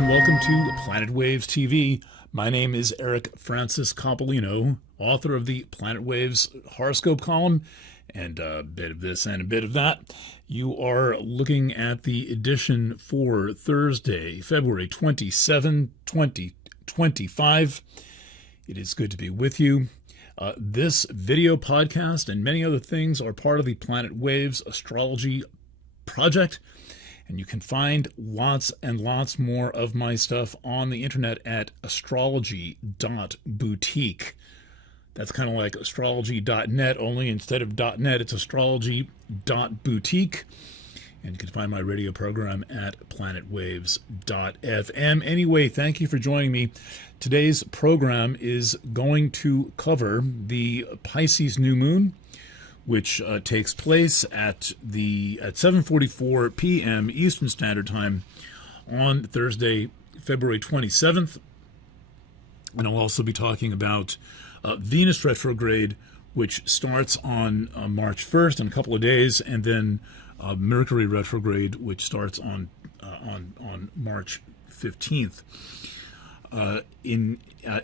and welcome to Planet Waves TV. My name is Eric Francis Coppolino, author of the Planet Waves horoscope column, and a bit of this and a bit of that. You are looking at the edition for Thursday, February 27, 2025. It is good to be with you. This video podcast and many other things are part of the Planet Waves Astrology project. And you can find lots and lots more of my stuff on the internet at astrology.boutique. That's kind of like astrology.net, only instead of .net, it's astrology.boutique. And you can find my radio program at planetwaves.fm. Anyway, thank you for joining me. Today's program is going to cover the Pisces New Moon, which takes place at 7:44 p.m. Eastern Standard Time on Thursday, February 27th. And I'll also be talking about Venus Retrograde, which starts on March 1st in a couple of days, and then Mercury Retrograde, which starts on March 15th. In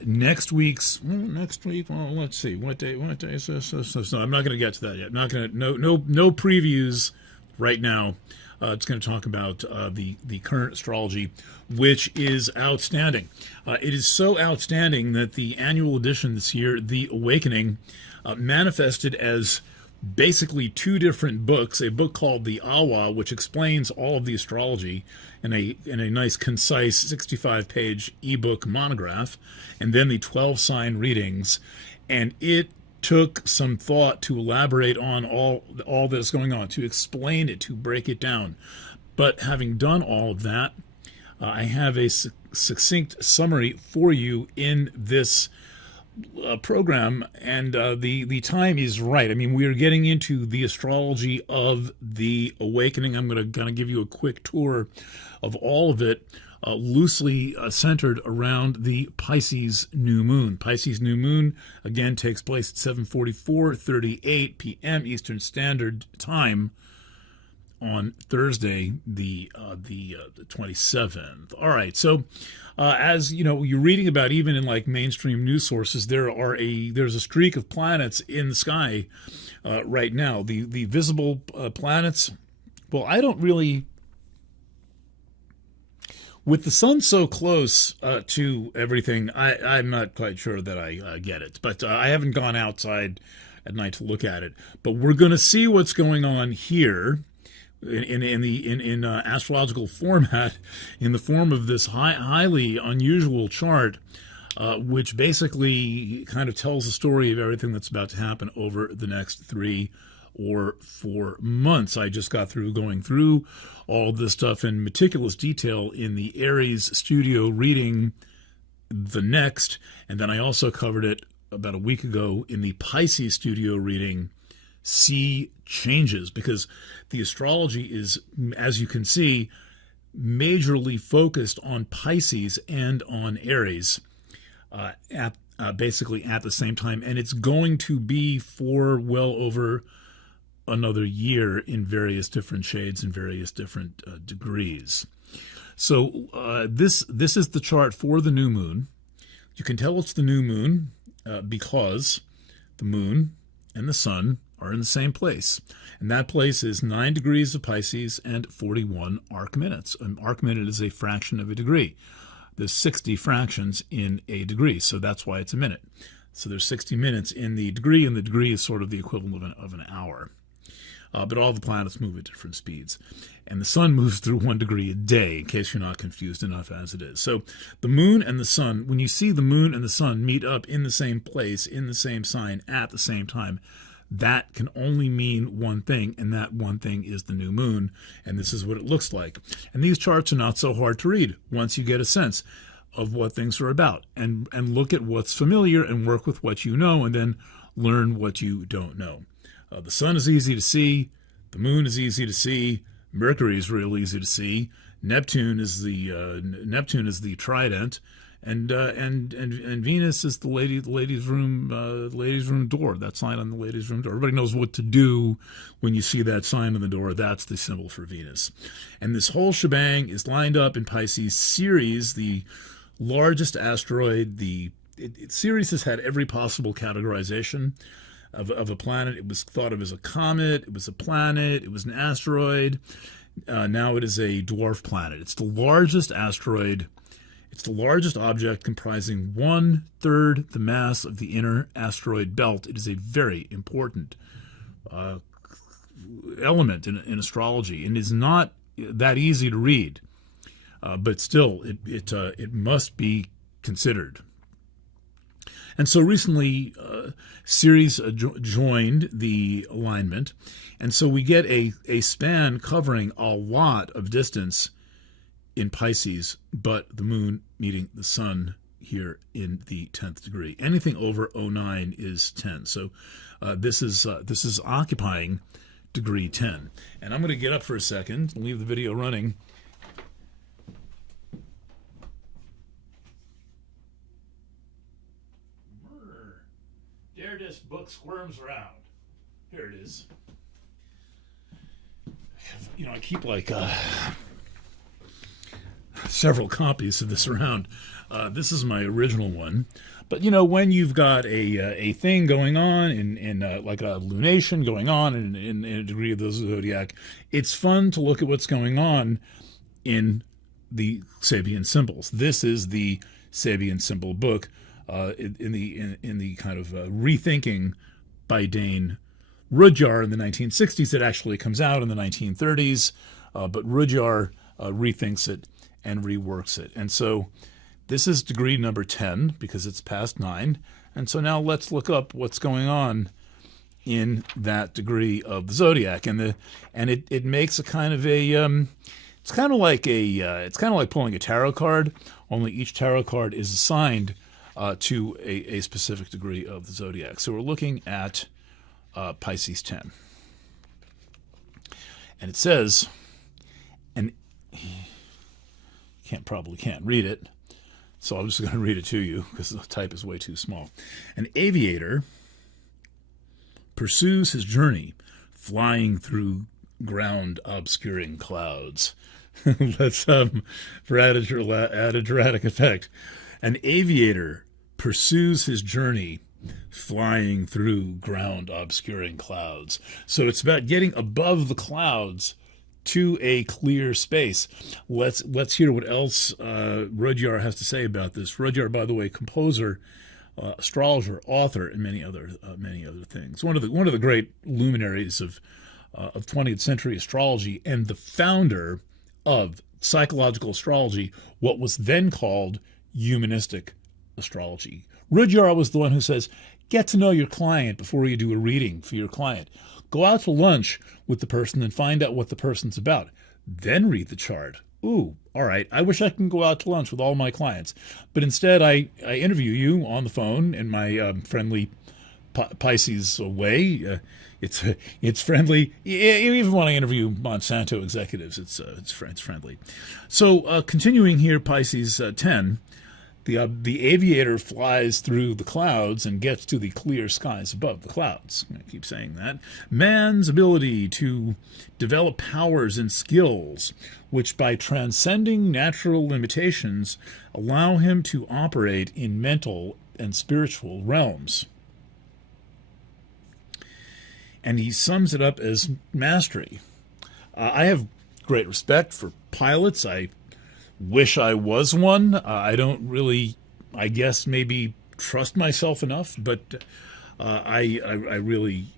next week, well, let's see, what day is this? So I'm not going to get to that yet. No previews right now. It's going to talk about the current astrology, which is outstanding. It is so outstanding that the annual edition this year, The Awakening, manifested as basically two different books, a book called the Awa, which explains all of the astrology in a nice, concise 65-page ebook monograph, and then the 12-sign readings. And it took some thought to elaborate on all that's going on, to explain it, to break it down. But having done all of that, I have a succinct summary for you in this program, and the time is right. I mean, we are getting into the astrology of the awakening. I'm going to kind of give you a quick tour of all of it, loosely centered around the Pisces New Moon. Pisces New Moon, again, takes place at 7:38 p.m. Eastern Standard Time on Thursday, the 27th. All right, so as you know, you're reading about, even in like mainstream news sources, there's a streak of planets in the sky right now. The visible planets. Well, I don't really. With the sun so close to everything, I'm not quite sure that I get it. But I haven't gone outside at night to look at it. But we're going to see what's going on here in astrological format, in the form of this highly unusual chart, which basically kind of tells the story of everything that's about to happen over the next 3 or 4 months. I just got through going through all this stuff in meticulous detail in the Aries studio reading, The Next, and then I also covered it about a week ago in the Pisces studio reading, See Changes, because the astrology is, as you can see, majorly focused on Pisces and on Aries basically at the same time, and it's going to be for well over another year in various different shades and various different degrees. So this is the chart for the new moon. You can tell it's the new moon because the moon and the sun are in the same place, and that place is 9 degrees of Pisces and 41 arc minutes. An arc minute is a fraction of a degree. There's 60 fractions in a degree, so that's why it's a minute. So there's 60 minutes in the degree, and the degree is sort of the equivalent of an hour. But all the planets move at different speeds. And the sun moves through 1 degree a day, in case you're not confused enough as it is. So the moon and the sun, when you see the moon and the sun meet up in the same place, in the same sign, at the same time, that can only mean one thing, and that one thing is the new moon. And this is what it looks like. And these charts are not so hard to read once you get a sense of what things are about. And look at what's familiar and work with what you know, and then learn what you don't know. The sun is easy to see. The moon is easy to see. Mercury is real easy to see. Neptune is the trident, and Venus is the ladies' room door. That sign on the ladies' room door. Everybody knows what to do when you see that sign on the door. That's the symbol for Venus. And this whole shebang is lined up in Pisces. Ceres, the largest asteroid. Ceres has had every possible categorization of a planet. It was thought of as a comet. It was a planet. It was an asteroid. Now it is a dwarf planet. It's the largest asteroid. It's the largest object, comprising 1/3 the mass of the inner asteroid belt. It is a very important element in astrology, and is not that easy to read, but still, it must be considered. And so recently, Ceres joined the alignment, and so we get a span covering a lot of distance in Pisces, but the moon meeting the sun here in the 10th degree. Anything over 09 is 10. So this is occupying degree 10. And I'm going to get up for a second and leave the video running. Dare this book squirms around. Here it is. You know, I keep like several copies of this around. This is my original one. But, you know, when you've got a thing going on in like a lunation going on in a degree of the zodiac, it's fun to look at what's going on in the Sabian Symbols. This is the Sabian Symbol book in the kind of rethinking by Dane Rudhyar in the 1960s. It actually comes out in the 1930s, but Rudhyar rethinks it and reworks it. And so this is degree number 10 because it's past 9. And so now let's look up what's going on in that degree of the zodiac. And it makes a kind of a it's kind of like pulling a tarot card, only each tarot card is assigned to a specific degree of the zodiac. So we're looking at Pisces 10. And it says, and probably can't read it, so I'm just going to read it to you because the type is way too small. An aviator pursues his journey flying through ground obscuring clouds. Let's for added dramatic effect. An aviator pursues his journey flying through ground obscuring clouds. So it's about getting above the clouds to a clear space. Let's hear what else Rudhyar has to say about this. Rudhyar, by the way, composer, astrologer, author, and many other things. One of the great luminaries of 20th century astrology and the founder of psychological astrology, what was then called humanistic astrology. Rudhyar was the one who says, get to know your client before you do a reading for your client. Go out to lunch with the person and find out what the person's about. Then read the chart. Ooh, all right. I wish I could go out to lunch with all my clients. But instead, I interview you on the phone in my friendly Pisces way. It's friendly. Even when I interview Monsanto executives, it's friendly. So continuing here, Pisces 10. The aviator flies through the clouds and gets to the clear skies above the clouds. I keep saying that. Man's ability to develop powers and skills which, by transcending natural limitations, allow him to operate in mental and spiritual realms. And he sums it up as mastery. I have great respect for pilots. I wish I was one. I don't really, I guess, maybe trust myself enough, but I really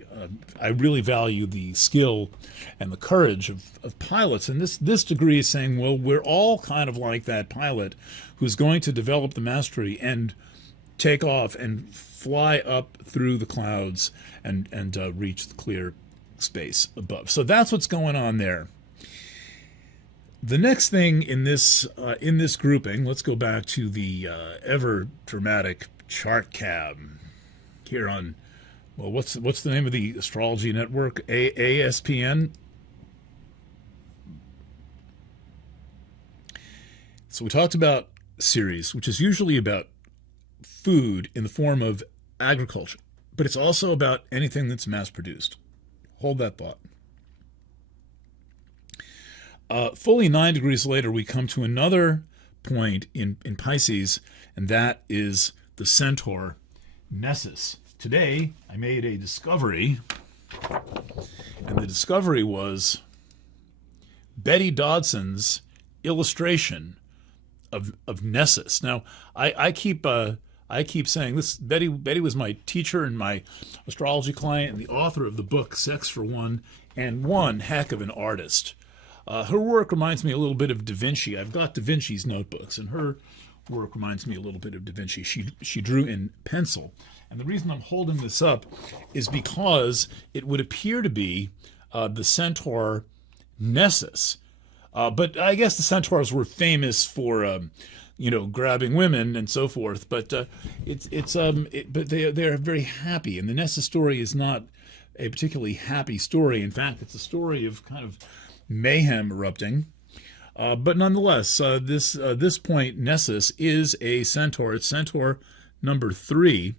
value the skill and the courage of pilots. And this degree is saying, well, we're all kind of like that pilot who's going to develop the mastery and take off and fly up through the clouds and reach the clear space above. So that's what's going on there. The next thing in this grouping, let's go back to the ever dramatic chart cab here on, well, what's the name of the astrology network? ASPN. So we talked about series, which is usually about food in the form of agriculture, but it's also about anything that's mass produced. Hold that thought. Fully 9 degrees later, we come to another point in Pisces, and that is the centaur Nessus. Today, I made a discovery, and the discovery was Betty Dodson's illustration of Nessus. Now, I keep saying this. Betty was my teacher and my astrology client, and the author of the book Sex for One, and one heck of an artist. Her work reminds me a little bit of Da Vinci. I've got Da Vinci's notebooks, and her work reminds me a little bit of Da Vinci. She drew in pencil. And the reason I'm holding this up is because it would appear to be the centaur Nessus. But I guess the centaurs were famous for, grabbing women and so forth. But but they are very happy. And the Nessus story is not a particularly happy story. In fact, it's a story of kind of mayhem erupting. But nonetheless, this point, Nessus, is a centaur. It's centaur number 3.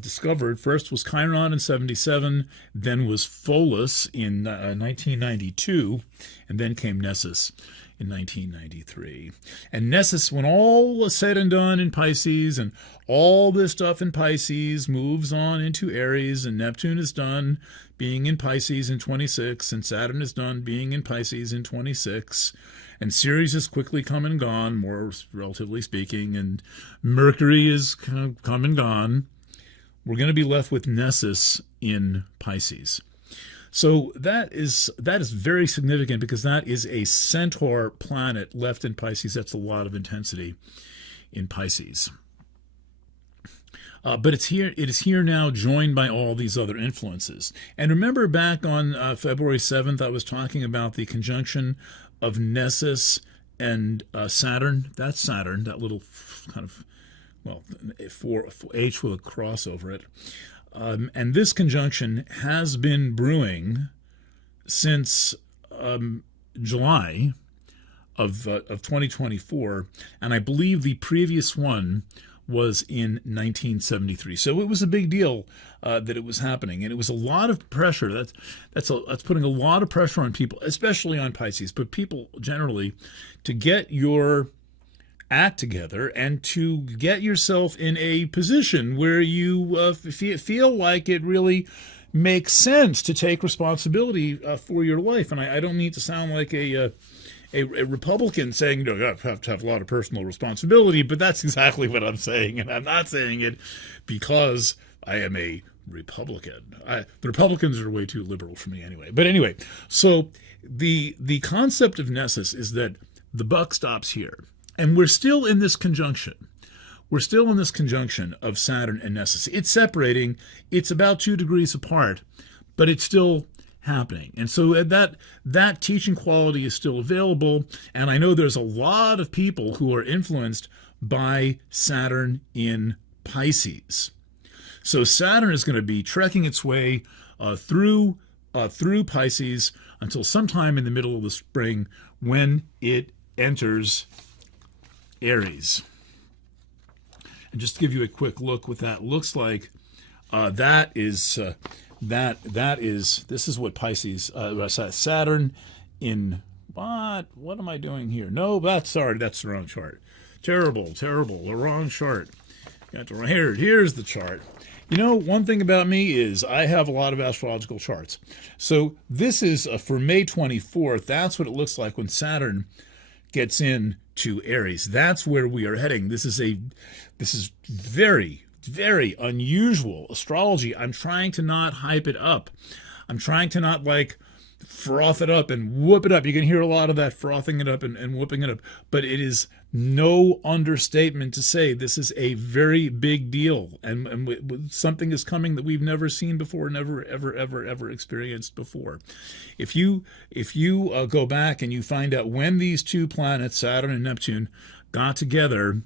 Discovered first was Chiron in 77, then was Pholus in 1992, and then came Nessus in 1993. And Nessus, when all was said and done in Pisces, and all this stuff in Pisces moves on into Aries, and Neptune is done being in Pisces in 26, and Saturn is done being in Pisces in 26, and Ceres is quickly come and gone, more relatively speaking, and Mercury is come and gone. We're going to be left with Nessus in Pisces. So that is very significant because that is a centaur planet left in Pisces. That's a lot of intensity in Pisces. But it is here now joined by all these other influences. And remember back on February 7th, I was talking about the conjunction of Nessus and Saturn. That's Saturn, that little kind of, well, for H with a cross over it. And this conjunction has been brewing since July of 2024, and I believe the previous one was in 1973. So it was a big deal that it was happening, and it was a lot of pressure. That's putting a lot of pressure on people, especially on Pisces, but people generally, to get your act together and to get yourself in a position where you feel like it really makes sense to take responsibility for your life. And I don't need to sound like a Republican saying, you have to have a lot of personal responsibility, but that's exactly what I'm saying. And I'm not saying it because I am a Republican. The Republicans are way too liberal for me anyway. But anyway, so the concept of Nessus is that the buck stops here. And we're still in this conjunction. We're still in this conjunction of Saturn and Nessus. It's separating. It's about 2 degrees apart, but it's still happening. And so that teaching quality is still available. And I know there's a lot of people who are influenced by Saturn in Pisces. So Saturn is going to be trekking its way through Pisces until sometime in the middle of the spring when it enters Aries. And just to give you a quick look what that looks like, this is what Pisces, Saturn in, what am I doing here? No, that's the wrong chart. Terrible, the wrong chart. Here's the chart. You know, one thing about me is I have a lot of astrological charts. So this is for May 24th. That's what it looks like when Saturn gets in to Aries. That's where we are heading. This is very, very unusual astrology. I'm trying to not hype it up. I'm trying to not froth it up and whoop it up. You can hear a lot of that frothing it up and whooping it up. But it is no understatement to say this is a very big deal. And something is coming that we've never seen before, never, ever, ever, ever experienced before. If you go back and you find out when these two planets, Saturn and Neptune, got together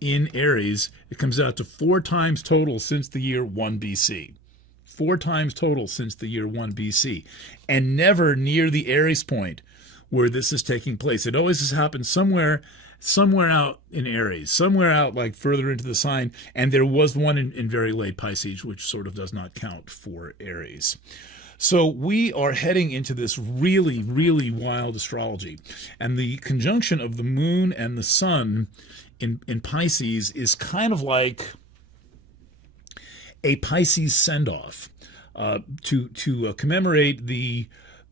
in Aries, it comes out to 4 times total since the year 1 BC. 4 times total since the year 1 BC, and never near the Aries point, where this is taking place. It always has happened somewhere out in Aries, somewhere out like further into the sign. And there was one in very late Pisces, which sort of does not count for Aries. So we are heading into this really, really wild astrology. And the conjunction of the moon and the sun in Pisces is kind of like a Pisces send-off to commemorate the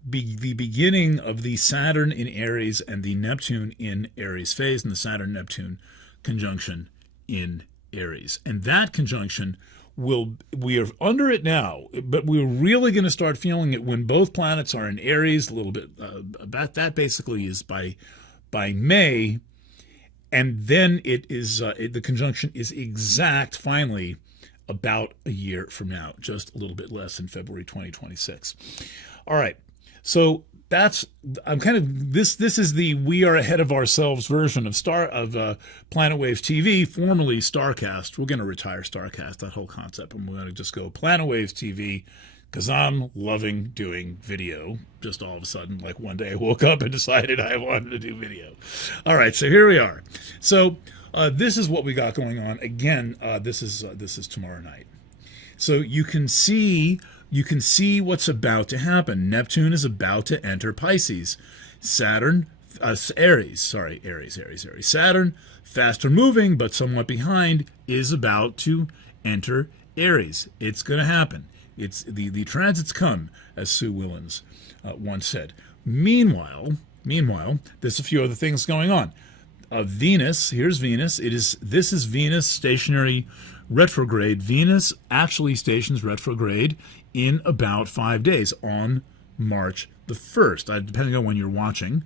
beginning of the Saturn in Aries and the Neptune in Aries phase, and the Saturn-Neptune conjunction in Aries. And that conjunction we are under it now, but we're really going to start feeling it when both planets are in Aries a little bit. That basically is by May, and then it is the conjunction is exact finally about a year from now, just a little bit less in February 2026. All right. So I'm kind of this is the we are ahead of ourselves version of Planet Waves TV, formerly Starcast. We're going to retire Starcast, that whole concept, and we're going to just go Planet Waves TV, because I'm loving doing video. Just all of a sudden, like one day I woke up and decided I wanted to do video. All right, so here we are. So this is what we got going on. Again, this is tomorrow night. So you can see what's about to happen. Neptune is about to enter Pisces. Aries. Saturn, faster moving but somewhat behind, is about to enter Aries. It's going to happen. It's the transits come, as Sue Willens once said. Meanwhile, there's a few other things going on. Venus, here's Venus. This is Venus stationary retrograde. Venus actually stations retrograde in about 5 days on March the 1st, depending on when you're watching,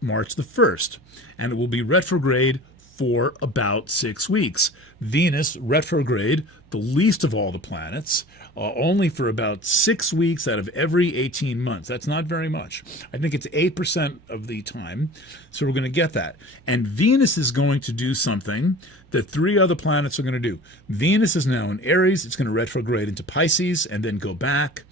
March the 1st. And it will be retrograde for about 6 weeks. Venus retrograde, the least of all the planets, only for about 6 weeks out of every 18 months. That's not very much. I think it's 8% of the time. So we're going to get that. And Venus is going to do something that 3 other planets are going to do. Venus is now in Aries. It's going to retrograde into Pisces and then go back.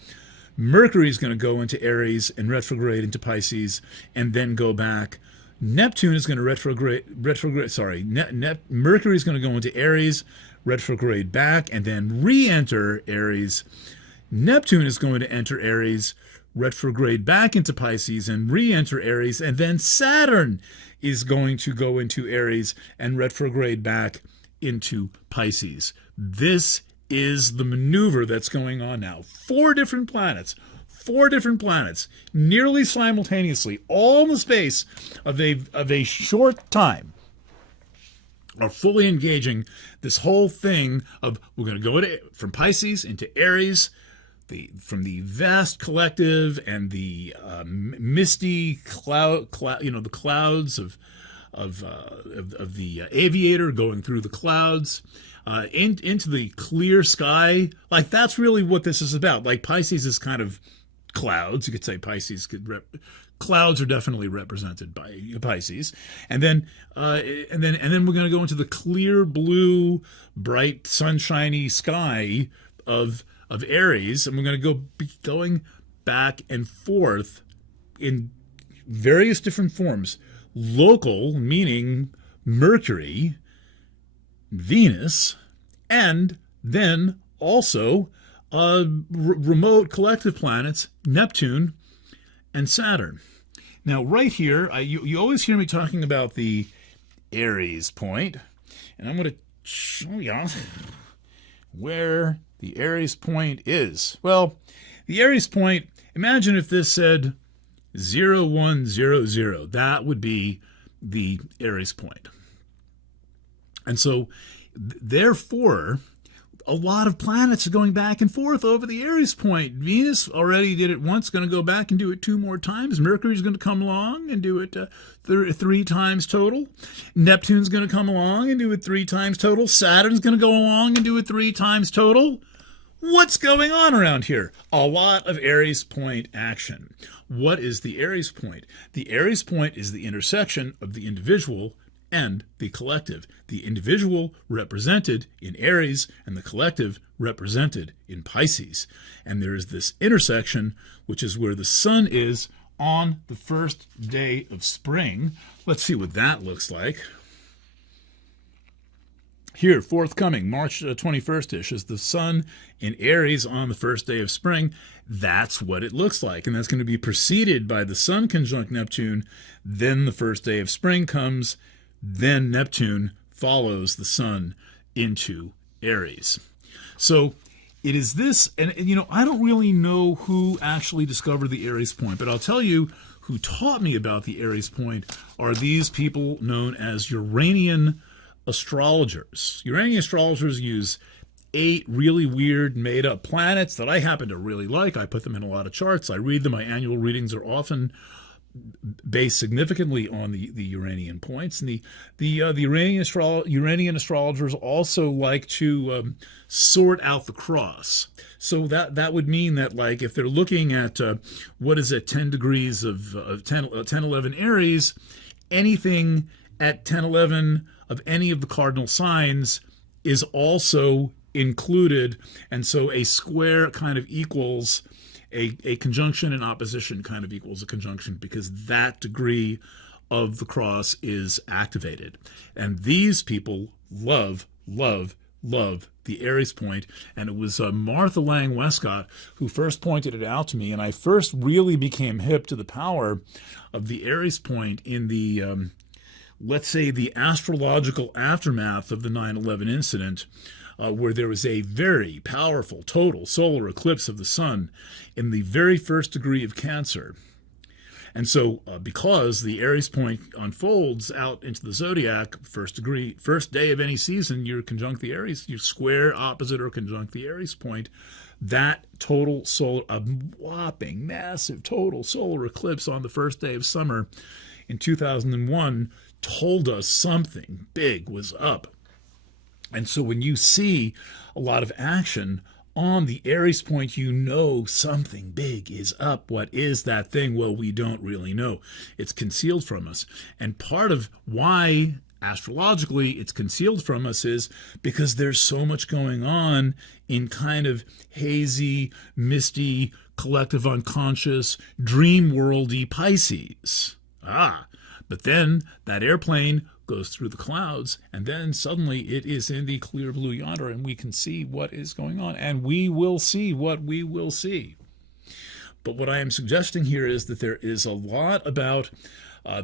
Mercury is going to go into Aries and retrograde into Pisces and then go back. Neptune is going to retrograde. Mercury is going to go into Aries, retrograde back, and then re-enter Aries. Neptune is going to enter Aries, retrograde back into Pisces, and re-enter Aries. And then Saturn is going to go into Aries and retrograde back into Pisces. This is the maneuver that's going on now. 4 different planets, nearly simultaneously, all in the space of a short time, are fully engaging this whole thing of we're going to go from Pisces into Aries, from the vast collective and the misty cloud, the clouds of the aviator going through the clouds. Into the clear sky. Like, that's really what this is about. Like, Pisces is kind of clouds. You could say Pisces clouds are definitely represented by Pisces. And then we're going to go into the clear blue, bright, sunshiny sky of Aries, and we're going to be going back and forth in various different forms. Local, meaning Mercury, Venus, and then also remote collective planets, Neptune and Saturn. Now, right here, you always hear me talking about the Aries point, and I'm going to show you where the Aries point is. Well, the Aries point, imagine if this said 0100. That would be the Aries point. And so, therefore, a lot of planets are going back and forth over the Aries point. Venus already did it once, going to go back and do it 2 more times. Mercury's going to come along and do it 3 times total. Neptune's going to come along and do it 3 times total. Saturn's going to go along and do it 3 times total. What's going on around here? A lot of Aries point action. What is the Aries point? The Aries point is the intersection of the individual and the collective. The individual represented in Aries and the collective represented in Pisces. And there is this intersection, which is where the sun is on the first day of spring. Let's see what that looks like. Here, forthcoming, March 21st-ish, is the sun in Aries on the first day of spring. That's what it looks like. And that's going to be preceded by the sun conjunct Neptune. Then the first day of spring comes. Then Neptune follows the sun into Aries. So it is this, and you know, I don't really know who actually discovered the Aries point, but I'll tell you who taught me about the Aries point are these people known as Uranian astrologers. Uranian astrologers use 8 really weird made-up planets that I happen to really like. I put them in a lot of charts. I read them. My annual readings are often based significantly on the Uranian points. And the Uranian astrologers also like to sort out the cross. So that would mean that, like, if they're looking at what is it, 10 degrees of 10, 11 Aries, anything at 10, 11 of any of the cardinal signs is also included, and so a square kind of equals a conjunction, and opposition kind of equals a conjunction, because that degree of the cross is activated. And these people love the Aries point, and it was Martha Lang Westcott who first pointed it out to me, and I first really became hip to the power of the Aries point in the let's say the astrological aftermath of the 9/11 incident, where there was a very powerful total solar eclipse of the sun in the very first degree of Cancer. And so because the Aries point unfolds out into the zodiac, first degree, first day of any season, you're conjunct the Aries, you square, opposite, or conjunct the Aries point. That total solar, a whopping, massive total solar eclipse on the first day of summer in 2001 told us something big was up. And so when you see a lot of action on the Aries point, you know something big is up. What is that thing? Well, we don't really know. It's concealed from us. And part of why astrologically it's concealed from us is because there's so much going on in kind of hazy, misty, collective unconscious, dream worldy Pisces. But then that airplane goes through the clouds, and then suddenly it is in the clear blue yonder, and we can see what is going on, and we will see what we will see. But what I am suggesting here is that there is a lot about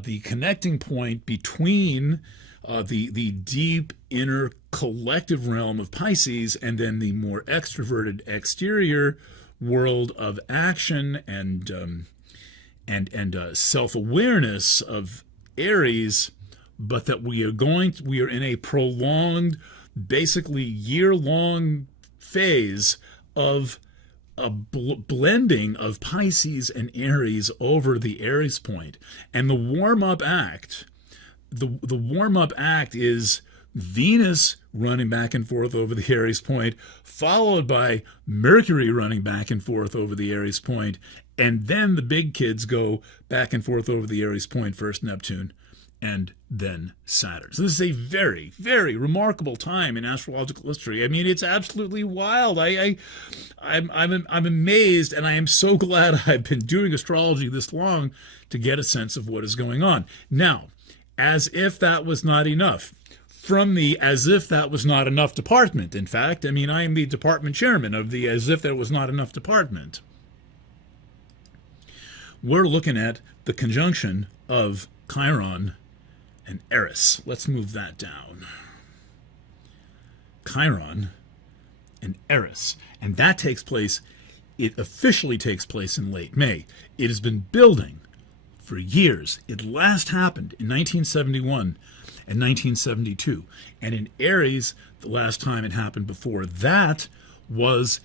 the connecting point between the deep inner collective realm of Pisces and then the more extroverted exterior world of action and self-awareness of Aries, but that we are in a prolonged, basically year-long phase of a blending of Pisces and Aries over the Aries point. And the warm-up act, the warm-up act is Venus running back and forth over the Aries point, followed by Mercury running back and forth over the Aries point, and then the big kids go back and forth over the Aries point, first Neptune, and then Saturn. So this is a very, very remarkable time in astrological history. I mean, it's absolutely wild. I'm amazed, and I am so glad I've been doing astrology this long to get a sense of what is going on. Now, as if that was not enough, from the as if that was not enough department, in fact, I mean, I am the department chairman of the as if there was not enough department. We're looking at the conjunction of Chiron and Eris. Let's move that down. Chiron and Eris. And that takes place, it officially takes place in late May. It has been building for years. It last happened in 1971 and 1972. And in Aries, the last time it happened before that was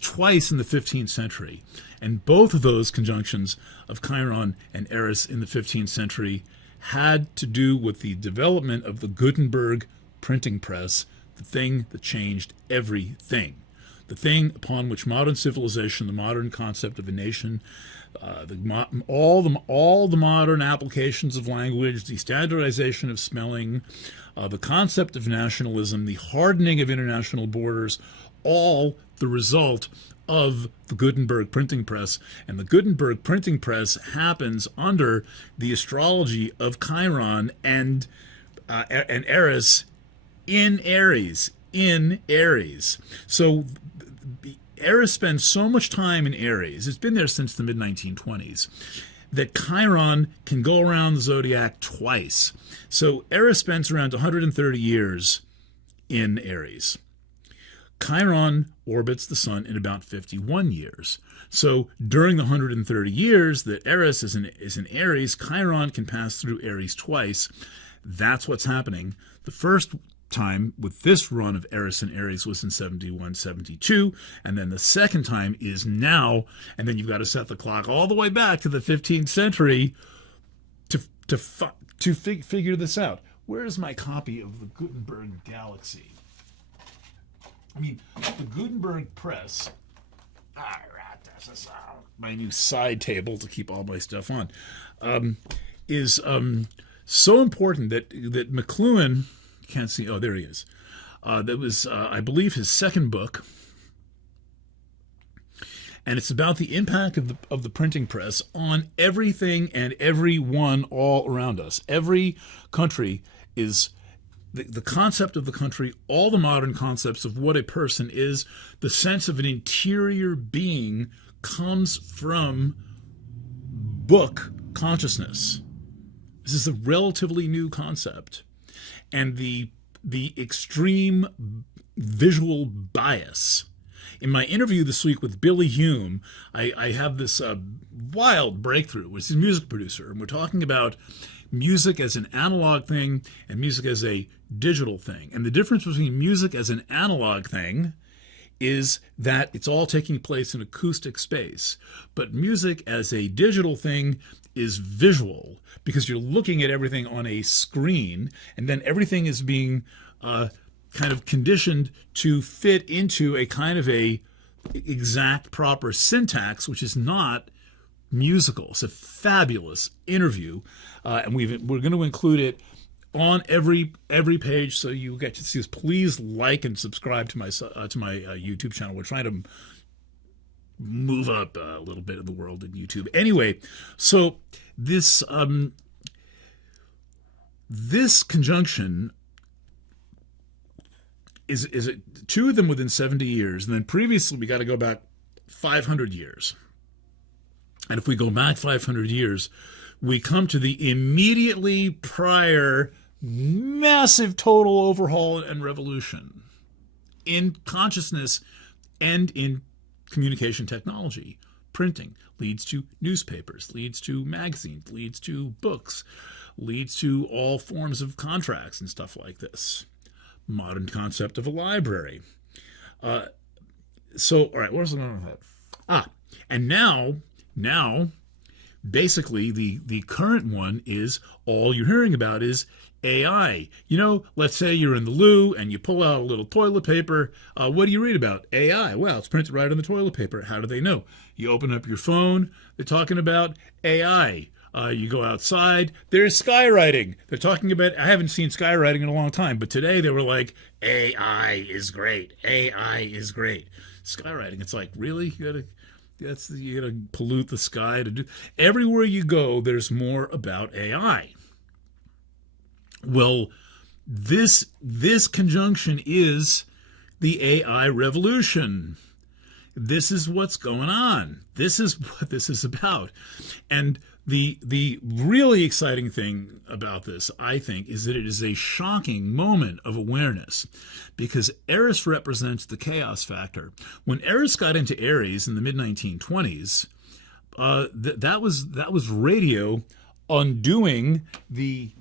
twice in the 15th century. And both of those conjunctions of Chiron and Eris in the 15th century had to do with the development of the Gutenberg printing press, the thing that changed everything, the thing upon which modern civilization, the modern concept of a nation, all the modern applications of language, the standardization of spelling, the concept of nationalism, the hardening of international borders, all the result of the Gutenberg printing press. And the Gutenberg printing press happens under the astrology of Chiron and Eris in Aries. In Aries. So Eris spends so much time in Aries, it's been there since the mid-1920s, that Chiron can go around the zodiac twice. So Eris spends around 130 years in Aries. Chiron orbits the sun in about 51 years. So during the 130 years that Eris is in Aries, Chiron can pass through Aries twice. That's what's happening. The first time with this run of Eris and Aries was in 71, 72, and then the second time is now, and then you've got to set the clock all the way back to the 15th century to figure this out. Where is my copy of the Gutenberg Galaxy? I mean, the Gutenberg Press, my new side table to keep all my stuff on, is so important that McLuhan, can't see, oh, there he is. That was, I believe, his second book. And it's about the impact of the printing press on everything and everyone all around us. Every country is, the concept of the country, all the modern concepts of what a person is, the sense of an interior being comes from book consciousness. This is a relatively new concept. And the extreme visual bias. In my interview this week with Billy Hume, I have this wild breakthrough, which is a music producer, and we're talking about music as an analog thing and music as a digital thing. And the difference between music as an analog thing is that it's all taking place in acoustic space. But music as a digital thing is visual, because you're looking at everything on a screen, and then everything is being kind of conditioned to fit into a kind of a exact proper syntax, which is not musical. It's a fabulous interview, and we're going to include it on every page, so you get to see this. Please like and subscribe to my YouTube channel. We're trying to move up a little bit in the world in YouTube. Anyway, so this this conjunction is two of them within 70 years, and then previously we got to go back 500 years. And if we go back 500 years, we come to the immediately prior massive total overhaul and revolution in consciousness and in communication technology. Printing leads to newspapers, leads to magazines, leads to books, leads to all forms of contracts and stuff like this. Modern concept of a library. So, all right, what was I going to have? And now, basically, the current one is, all you're hearing about is AI. You know, let's say you're in the loo and you pull out a little toilet paper. What do you read about? AI. Well, it's printed right on the toilet paper. How do they know? You open up your phone, they're talking about AI. You go outside, there's skywriting. They're talking about, I haven't seen skywriting in a long time, but today they were like, AI is great. AI is great. Skywriting, it's like, really? You gotta pollute the sky to do. Everywhere you go, there's more about AI. Well, this conjunction is the AI revolution. This is what's going on. This is what this is about. And the really exciting thing about this, I think, is that it is a shocking moment of awareness, because Eris represents the chaos factor. When Eris got into Aries in the mid-1920s, that was radio undoing the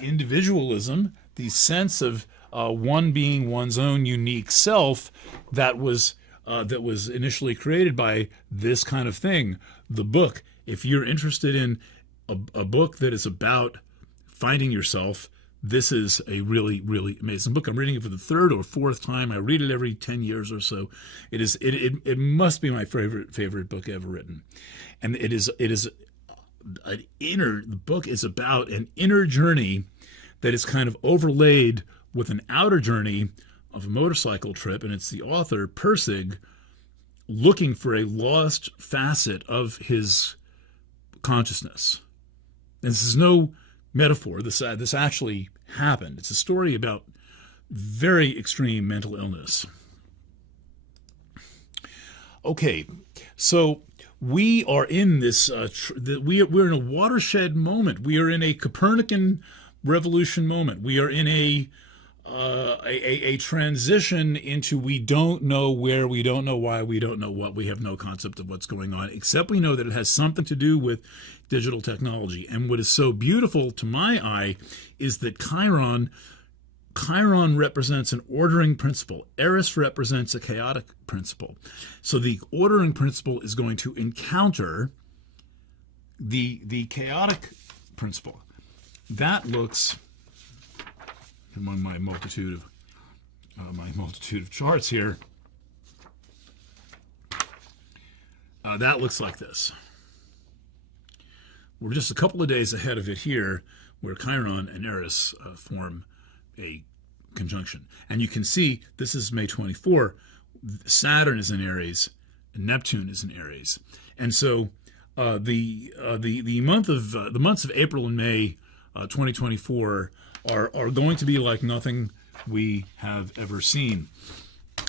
individualism, the sense of one being one's own unique self that was initially created by this kind of thing, the book. If you're interested in a book that is about finding yourself, this is a really, really amazing book. I'm reading it for the third or fourth time. I read it every 10 years or so. It must be my favorite book ever written. And the book is about an inner journey that is kind of overlaid with an outer journey of a motorcycle trip, and it's the author, Persig, looking for a lost facet of his consciousness. And this is no metaphor. This actually happened. It's a story about very extreme mental illness. Okay, so we are in this. We're in a watershed moment. We are in a Copernican revolution moment. We are in a transition into we don't know where, we don't know why, we don't know what. We have no concept of what's going on, except we know that it has something to do with digital technology. And what is so beautiful to my eye is that Chiron represents an ordering principle. Eris represents a chaotic principle. So the ordering principle is going to encounter the chaotic principle. That looks, among my multitude of charts here, that looks like this. We're just a couple of days ahead of it here, where Chiron and Eris form a conjunction. And you can see this is May 24. Saturn is in Aries, and Neptune is in Aries. And so the months of April and May 2024 are going to be like nothing we have ever seen.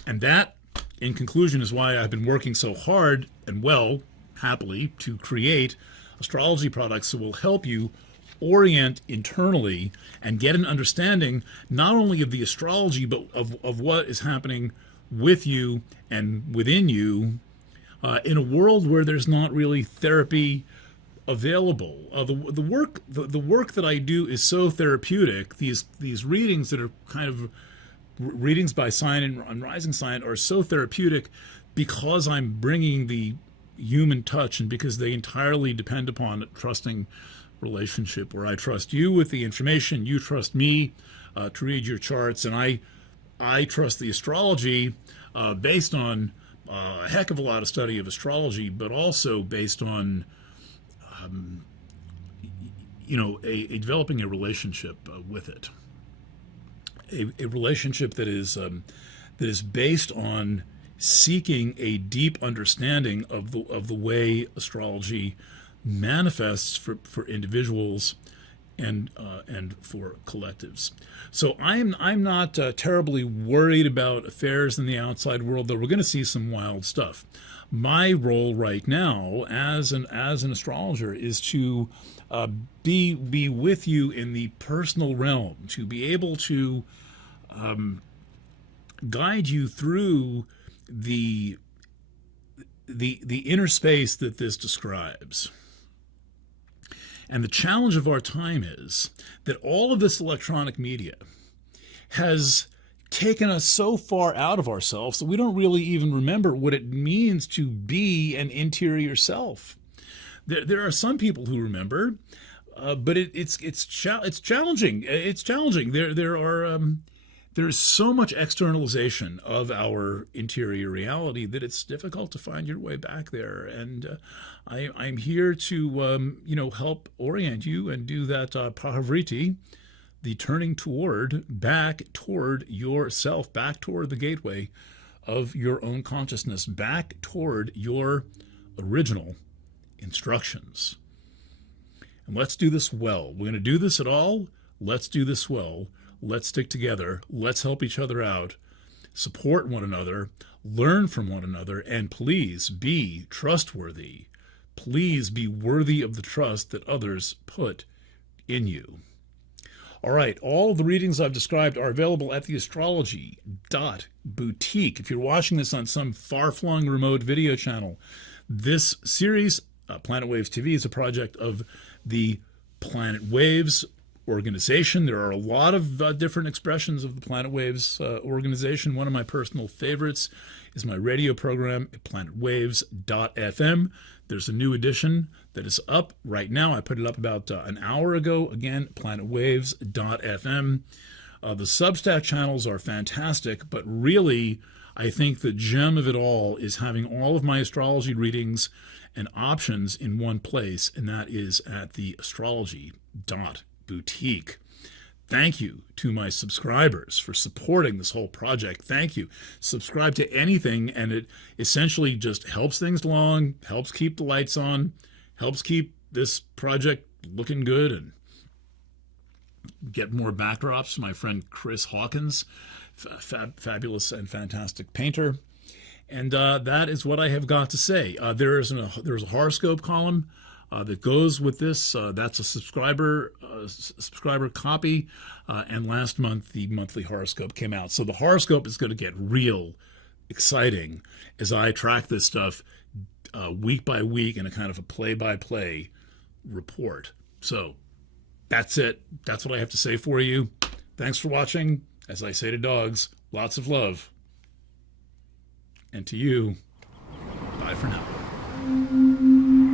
And that, in conclusion, is why I've been working so hard and well, happily, to create astrology products that will help you orient internally and get an understanding not only of the astrology, but of what is happening with you and within you in a world where there's not really therapy available. The work that I do is so therapeutic. These readings that are kind of readings by sign and rising sign are so therapeutic because I'm bringing the human touch, and because they entirely depend upon a trusting relationship where I trust you with the information, you trust me to read your charts, and I trust the astrology based on a heck of a lot of study of astrology, but also based on developing a relationship with it, a relationship that is based on seeking a deep understanding of the way astrology manifests for individuals and for collectives. So I'm not terribly worried about affairs in the outside world, though we're going to see some wild stuff. My role right now as an astrologer is to be with you in the personal realm, to be able to guide you through the inner space that this describes. And the challenge of our time is that all of this electronic media has taken us so far out of ourselves that we don't really even remember what it means to be an interior self. There are some people who remember, but it's challenging. It's challenging. There is so much externalization of our interior reality that it's difficult to find your way back there. And I'm here to help orient you and do that pahavriti, the turning back toward yourself, back toward the gateway of your own consciousness, back toward your original instructions. And let's do this well. We're going to do this at all. Let's do this well. Let's stick together. Let's help each other out, support one another, learn from one another, and please be trustworthy. Please be worthy of the trust that others put in you. All right, all of the readings I've described are available at the Astrology.boutique. If you're watching this on some far-flung remote video channel, this series, Planet Waves TV, is a project of the Planet Waves organization. There are a lot of different expressions of the Planet Waves organization. One of my personal favorites is my radio program at planetwaves.fm. There's a new edition that is up right now. I put it up about an hour ago. Again, planetwaves.fm. The Substack channels are fantastic, but really, I think the gem of it all is having all of my astrology readings and options in one place, and that is at the Astrology.boutique. Thank you to my subscribers for supporting this whole project. Thank you. Subscribe to anything, and it essentially just helps things along, helps keep the lights on, helps keep this project looking good, and get more backdrops. My friend Chris Hawkins, fabulous and fantastic painter. And that is what I have got to say. There's a horoscope column that goes with this. That's a subscriber copy. And last month, the monthly horoscope came out. So the horoscope is going to get real exciting as I track this stuff week by week in a kind of a play-by-play report. So that's it. That's what I have to say for you. Thanks for watching. As I say to dogs, lots of love. And to you, bye for now.